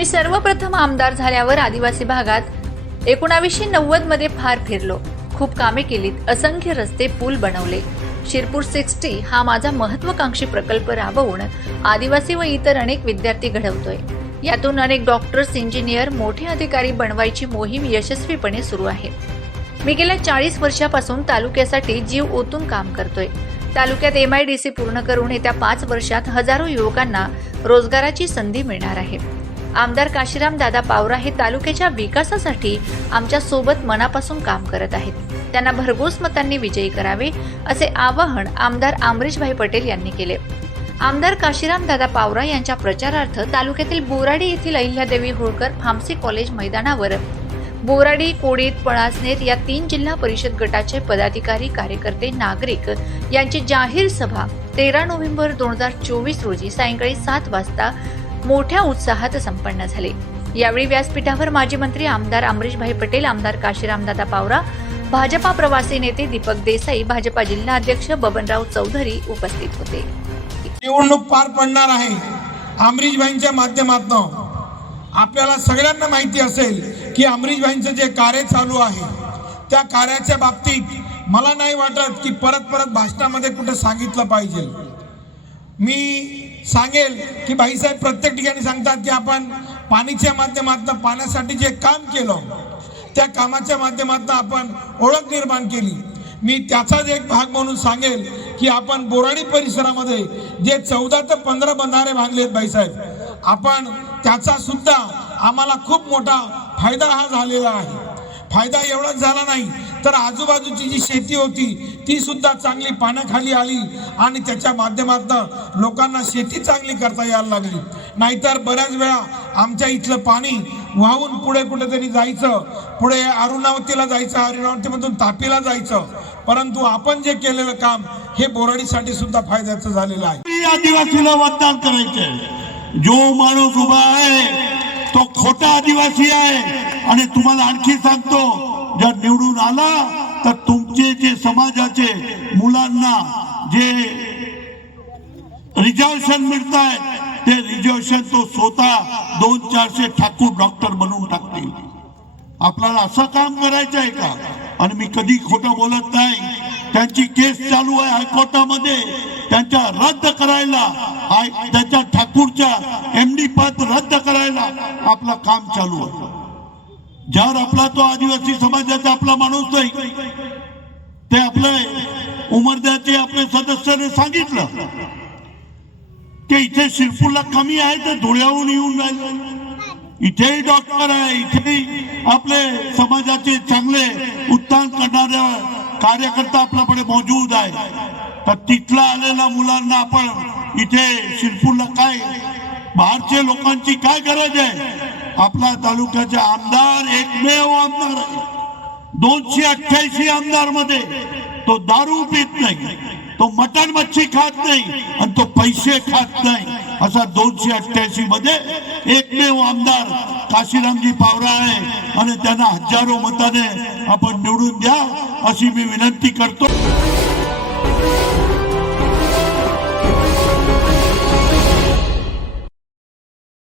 मी सर्वप्रथम आमदार झाल्यावर आदिवासी भागात एकोणावीसशे नव्वदमध्ये फार फिरलो. खूप कामे केलीत असंख्य रस्ते पूल बनवले. शिरपूर सिक्स्टी हा माझा महत्वाकांक्षी प्रकल्प राबवून आदिवासी व इतर अनेक विद्यार्थी घडवतोय. यातून अनेक डॉक्टर्स इंजिनियर मोठे अधिकारी बनवायची मोहीम यशस्वीपणे सुरू आहे. मी गेल्या चाळीस वर्षापासून तालुक्यासाठी जीव ओतून काम करतोय. तालुक्यात एम आय डी सी पूर्ण करून येत्या पाच वर्षात हजारो युवकांना रोजगाराची संधी मिळणार आहे. आमदार काशीराम दादा पावरा हे तालुक्याच्या विकासासाठी आमच्यासोबत मनापासून काम करत आहेत. त्यांना भरघोस मतांनी विजयी करावे असे आवाहन आमदार अमरीशभाई पटेल यांनी केले. आमदार काशीराम दादा पावरा यांच्या प्रचारार्थ तालुक्यातील बोराडी येथील अहिल्यादेवी होळकर फार्मसी कॉलेज मैदानावर बोराडी कोडीत पळासनेर या तीन जिल्हा परिषद गटाचे पदाधिकारी कार्यकर्ते नागरिक यांची जाहीर सभा तेरा नोव्हेंबर दोन हजार चोवीस रोजी सायंकाळी सात वाजता मोठ्या उत्साहात संपन्न झाले. यावेळी व्यासपीठावर माजी मंत्री आमदार अमरीशभाई पटेल आमदार काशीरामदादा पावरा भाजपा प्रवासी नेते दीपक देसाई भाजपा जिल्हा अध्यक्ष बबनराव चौधरी उपस्थित होते. निवडणूक पार पडणार आहे. अमरीशभाईंच्या माध्यमातून आपल्याला सगळ्यांना माहिती असेल की अमरीशभाईंचं जे कार्य चालू आहे त्या कार्याच्या बाबतीत मला नाही वाटत की परत परत भाषणामध्ये कुठं सांगितलं पाहिजे. मी सांगेल की भाईसाहेब प्रत्येक ठिकाणी सांगतात की आपण पाणीच्या माध्यमातून पाण्यासाठी जे काम केलं त्या कामाच्या माध्यमातून आपण ओळख निर्माण केली. मी त्याचाच एक भाग म्हणून सांगेल की आपण बोराडी परिसरामध्ये जे चौदा ते पंधरा बंधारे बांधलेत भाईसाहेब आपण त्याचा सुद्धा आम्हाला खूप मोठा फायदा हा झालेला आहे. फायदा एवढाच झाला नाही. तर आजूबाजूची जी शेती होती ती सुद्धा चांगली पाण्याखाली आली आणि त्याच्या माध्यमातून लोकांना शेती चांगली करता यायला लागली. नाहीतर बऱ्याच वेळा आमच्या इथलं पाणी वाहून पुढे कुठेतरी जायचं. पुढे अरुणावतीला जायचं अरुणावतीमधून तापीला जायचं. परंतु आपण जे केलेलं काम हे बोराडीसाठी सुद्धा फायद्याचं झालेलं आहे. आदिवासीला मतदान करायचंय. जो माणूस उभा आहे तो खोटा आदिवासी आहे. आणि तुम्हाला आणखी सांगतो जर निवडून आला तर तुमचे जे समाजाचे मुलांना जे रिझर्वेशन मिळत आहे ते रिझर्वेशन तो स्वतः दोन चारशे ठाकूर डॉक्टर बनवून टाकतील. आपल्याला असं काम करायचं आहे का? आणि मी कधी खोटं बोलत नाही. त्यांची केस चालू आहे हायकोर्टामध्ये. त्यांच्या रद्द करायला त्याच्या ठाकूरच्या एमडी पद रद्द करायला आपलं काम चालू आहे. जर आपला तो आदिवासी समाजाचा आपला माणूस नाही ते आपले उमरद्याचे आपले सदस्याने सांगितलं की इथे शिरपूरला कमी आहे तर धुळ्याहून येऊन राहिले इथेही डॉक्टर आहे इथेही आपले समाजाचे चांगले उत्थान करणारे कार्यकर्ता आपल्याकडे मौजूद आहे तर तिथला आलेल्या मुलांना आपण इथे शिरपूरला काय बाहेरच्या लोकांची काय गरज आहे? आपला तालुक्याचे आमदार एकमेव आमदार आहे. दोनशे अठ्ठ्याऐंशी आमदारमध्ये तो दारू पित नाही तो मटण मच्छी खात नाही आणि तो पैसे खात नाही. असा दोनशे अठ्ठ्याऐंशी मध्ये एकमेव आमदार काशीरामजी पावरा आहे. आणि त्यांना हजारो मताने आपण निवडून द्या अशी मी विनंती करतो.